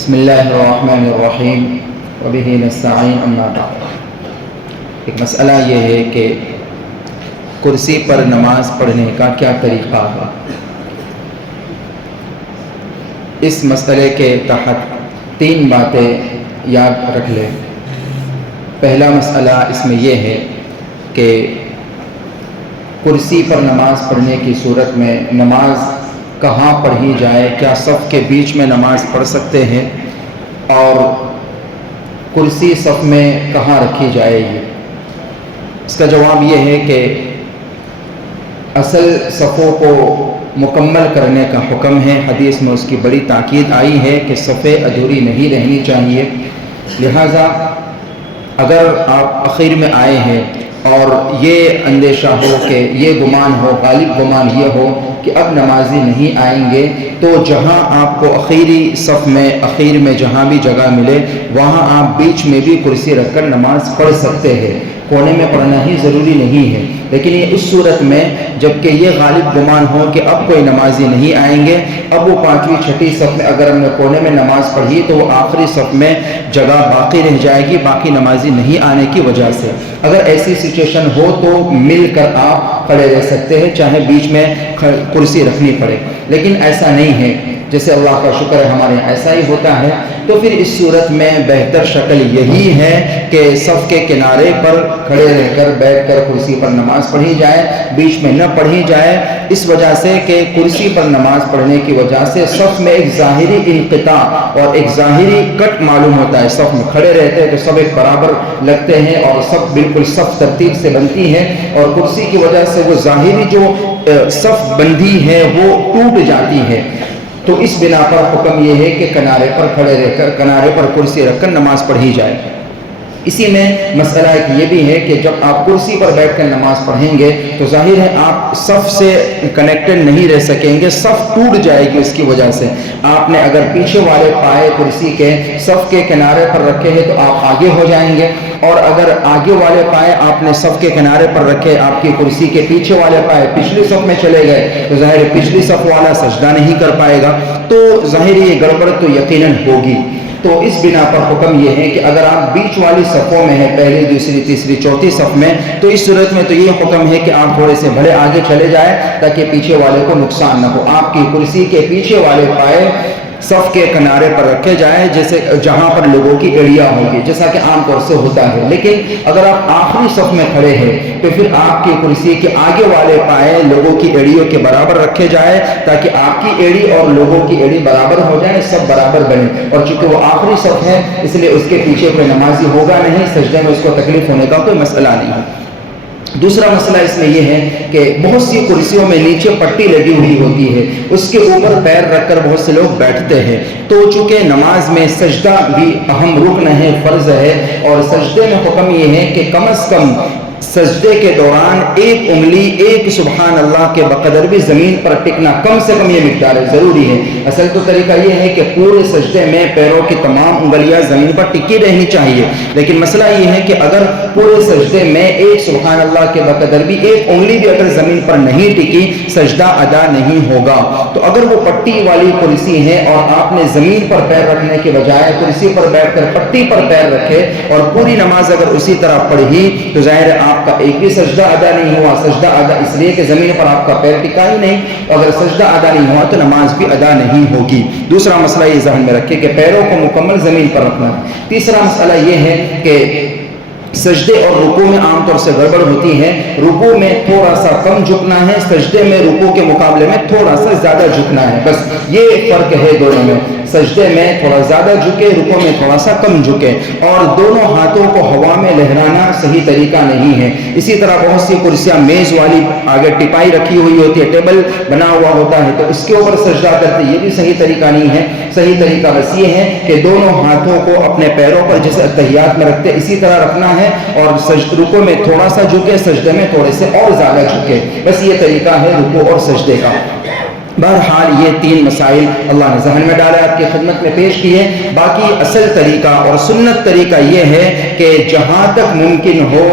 بسم اللہ الرحمن الرحیم وبہ نستعین اما بعد۔ ایک مسئلہ یہ ہے کہ کرسی پر نماز پڑھنے کا کیا طریقہ ہے۔ اس مسئلے کے تحت تین باتیں یاد رکھ لیں۔ پہلا مسئلہ اس میں یہ ہے کہ کرسی پر نماز پڑھنے کی صورت میں نماز کہاں پڑھی جائے، کیا صف کے بیچ میں نماز پڑھ سکتے ہیں، اور کرسی صف میں کہاں رکھی جائے گی۔ اس کا جواب یہ ہے کہ اصل صفوں کو مکمل کرنے کا حکم ہے، حدیث میں اس کی بڑی تاکید آئی ہے کہ صفیں ادھوری نہیں رہنی چاہیے۔ لہٰذا اگر آپ اخیر میں آئے ہیں اور یہ اندیشہ ہو کہ یہ گمان ہو، غالب گمان یہ ہو کہ اب نمازی نہیں آئیں گے، تو جہاں آپ کو اخیری صف میں اخیر میں جہاں بھی جگہ ملے وہاں آپ بیچ میں بھی کرسی رکھ کر نماز پڑھ سکتے ہیں۔ کونے میں پڑھنا ہی ضروری نہیں ہے، لیکن یہ اس صورت میں جب کہ یہ غالب گمان ہو کہ اب کوئی نمازی نہیں آئیں گے، اب وہ پانچویں چھٹی صف میں اگر ہم نے کونے میں نماز پڑھی تو وہ آخری صف میں جگہ باقی رہ جائے گی، باقی نمازی نہیں آنے کی وجہ سے۔ اگر ایسی سچویشن ہو تو مل کر آپ کھڑے رہ سکتے ہیں، چاہے بیچ میں کرسی رکھنی پڑے، لیکن ایسا نہیں ہے۔ جیسے اللہ کا شکر ہے ہمارے یہاں ایسا ہی ہوتا ہے، تو پھر اس صورت میں بہتر شکل یہی ہے کہ صف کے کنارے پر کھڑے رہ کر بیٹھ کر کرسی پر نماز پڑھی جائے، بیچ میں نہ پڑھی جائے، اس وجہ سے کہ کرسی پر نماز پڑھنے کی وجہ سے صف میں ایک ظاہری انقطاع اور ایک ظاہری کٹ معلوم ہوتا ہے۔ صف میں کھڑے رہتے ہیں تو سب ایک برابر لگتے ہیں اور سب بالکل صف ترتیب سے بنتی ہے، اور کرسی کی وجہ سے وہ ظاہری جو صف بندی ہے وہ ٹوٹ جاتی ہے۔ تو اس بنا پر حکم یہ ہے کہ کنارے پر کھڑے رہ کر کنارے پر کرسی رکھ کر نماز پڑھی جائے۔ اسی میں مسئلہ ایک یہ بھی ہے کہ جب آپ کرسی پر بیٹھ کر نماز پڑھیں گے تو ظاہر ہے آپ صف سے کنیکٹڈ نہیں رہ سکیں گے، صف ٹوٹ جائے گی اس کی وجہ سے۔ آپ نے اگر پیچھے والے پائے کرسی کے صف کے کنارے پر رکھے ہیں تو آپ آگے ہو جائیں گے، اور اگر آگے والے پائے آپ نے صف کے کنارے پر رکھے، آپ کی کرسی کے پیچھے والے پائے پچھلی صف میں چلے گئے تو ظاہر پچھلی صف والا سجدہ نہیں کر پائے گا، تو ظاہر یہ گڑبڑ تو یقیناً ہوگی۔ تو اس بنا پر حکم یہ ہے کہ اگر آپ بیچ والی صفوں میں ہیں، پہلی دوسری تیسری چوتھی صف میں، تو اس صورت میں تو یہ حکم ہے کہ آپ تھوڑے سے بھلے آگے چلے جائیں تاکہ پیچھے والے کو نقصان نہ ہو۔ آپ کی کرسی کے پیچھے والے پائے صف کے کنارے پر رکھے جائیں، جیسے جہاں پر لوگوں کی ایڑیاں ہوگی، جیسا کہ عام طور سے ہوتا ہے۔ لیکن اگر آپ آخری صف میں کھڑے ہیں تو پھر آپ کی کرسی کے آگے والے پائے لوگوں کی ایڑیوں کے برابر رکھے جائیں تاکہ آپ کی ایڑی اور لوگوں کی ایڑی برابر ہو جائیں، سب برابر بنے۔ اور چونکہ وہ آخری صف ہے اس لیے اس کے پیچھے کوئی نمازی ہوگا نہیں، سجدے میں اس کو تکلیف ہونے کا کوئی مسئلہ نہیں ہے۔ دوسرا مسئلہ اس میں یہ ہے کہ بہت سی کرسیوں میں نیچے پٹی لگی ہوئی ہوتی ہے، اس کے اوپر پیر رکھ کر بہت سے لوگ بیٹھتے ہیں، تو چونکہ نماز میں سجدہ بھی اہم رکن ہے، فرض ہے، اور سجدے میں حکم یہ ہے کہ کم از کم سجدے کے دوران ایک انگلی ایک سبحان اللہ کے بقدر بھی زمین پر ٹکنا، کم سے کم یہ مقدار ضروری ہے۔ اصل تو طریقہ یہ ہے کہ پورے سجدے میں پیروں کی تمام انگلیاں زمین پر ٹکی رہنی چاہیے، لیکن مسئلہ یہ ہے کہ اگر پورے سجدے میں ایک سبحان اللہ کے بقدر بھی ایک انگلی بھی اگر زمین پر نہیں ٹکی سجدہ ادا نہیں ہوگا۔ تو اگر وہ پٹی والی کرسی ہے اور آپ نے زمین پر پیر رکھنے کے بجائے کرسی پر بیٹھ کر پٹی پر پیر رکھے اور پوری نماز اگر اسی طرح پڑھی تو ظاہر آپ کا ایک بھی سجدہ ادا نہیں ہوا۔ سجدہ ادا اس لیے کہ زمین پر آپ کا پیر ٹکا ہی نہیں، اگر سجدہ ادا نہیں ہوا تو نماز بھی ادا نہیں ہوگی۔ دوسرا مسئلہ یہ ذہن میں رکھے کہ پیروں کو مکمل زمین پر رکھنا ہے۔ تیسرا مسئلہ یہ ہے کہ سجدے اور رکوع میں عام طور سے گڑبڑ ہوتی ہے، رکوع میں تھوڑا سا کم جھکنا ہے، سجدے میں رکوع کے مقابلے میں تھوڑا سا زیادہ جھکنا ہے، بس یہ فرق ہے دونوں میں۔ سجدے میں تھوڑا زیادہ جھکے، رکوع میں تھوڑا سا کم جھکے، اور دونوں ہاتھوں کو ہوا میں لہرانا صحیح طریقہ نہیں ہے۔ اسی طرح بہت سی کرسیاں میز والی آگے ٹپائی رکھی ہوئی ہوتی ہے، ٹیبل بنا ہوا ہوتا ہے، تو اس کے اوپر سجدہ کرتے، یہ بھی صحیح طریقہ نہیں ہے۔ صحیح طریقہ بس یہ ہے کہ دونوں ہاتھوں کو اپنے پیروں پر جیسے اتحیات میں رکھتے اسی طرح رکھنا ہے، اور رکوع میں تھوڑا سا جھکے، سجدے میں تھوڑے سے اور زیادہ جھکے، بس یہ طریقہ ہے رکوع اور سجدے کا۔ بہرحال یہ 3 مسائل اللہ نے ذہن میں ڈالا آپ کی خدمت میں پیش کیے. باقی اصل طریقہ اور سنت طریقہ یہ ہے کہ جہاں تک ممکن ہو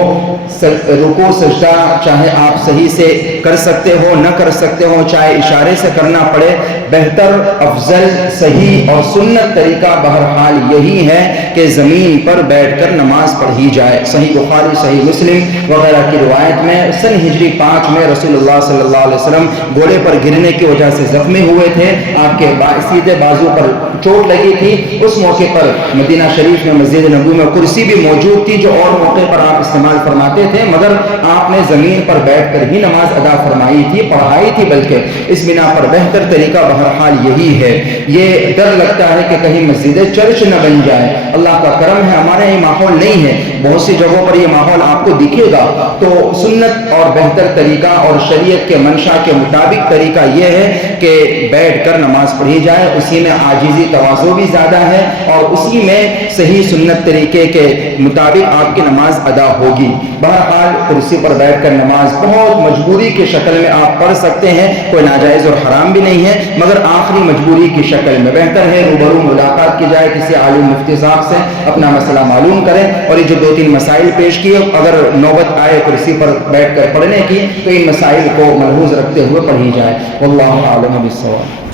رکوع سجدہ چاہے آپ صحیح سے کر سکتے ہو نہ کر سکتے ہو، چاہے اشارے سے کرنا پڑے، بہتر افضل صحیح اور سنت طریقہ بہرحال یہی ہے کہ زمین پر بیٹھ کر نماز پڑھی جائے. صحیح بخاری، صحیح مسلم وغیرہ کی روایت میں سن ہجری 5 میں رسول اللہ صلی اللہ علیہ وسلم گھوڑے پر گرنے کی وجہ سے زخمی ہوئے تھے، آپ کے سیدھے بازو پر چوٹ لگی تھی. اس موقع پر مدینہ شریف میں مسجد نبوی میں کرسی بھی موجود تھی جو اور موقع پر آپ استعمال فرماتے تھے، مگر آپ نے زمین پر بیٹھ کر ہی نماز ادا فرمائی تھی، پڑھائی تھی. بلکہ اس بنا پر بہتر طریقہ بہرحال یہی ہے. یہ ڈر لگتا ہے کہ کہیں مسجد چرچ نہ بن جائے. اللہ کا کرم ہے ہمارے یہ ماحول نہیں ہے، بہت سی جگہوں پر یہ ماحول آپ کو دکھے گا. تو سنت اور بہتر طریقہ اور شریعت کے منشا کے مطابق طریقہ یہ ہے کہ بیٹھ کر نماز پڑھی جائے. اسی میں عاجزی تواضع بھی زیادہ ہے اور اسی میں صحیح سنت طریقے کے مطابق آپ کی نماز ادا ہوگی. بہرحال کرسی پر بیٹھ کر نماز بہت مجبوری کی شکل میں آپ پڑھ سکتے ہیں، کوئی ناجائز اور حرام بھی نہیں ہے، مگر آخری مجبوری کی شکل میں بہتر ہے روبرو ملاقات کی جائے کسی عالم مفتی صاحب سے، اپنا مسئلہ معلوم کریں. اور یہ جو 2-3 مسائل پیش کیے، اگر نوبت آئے کرسی پر بیٹھ کر پڑھنے کی تو ان مسائل کو ملحوظ رکھتے ہوئے پڑھی جائے. واللہ اعلم بالصواب.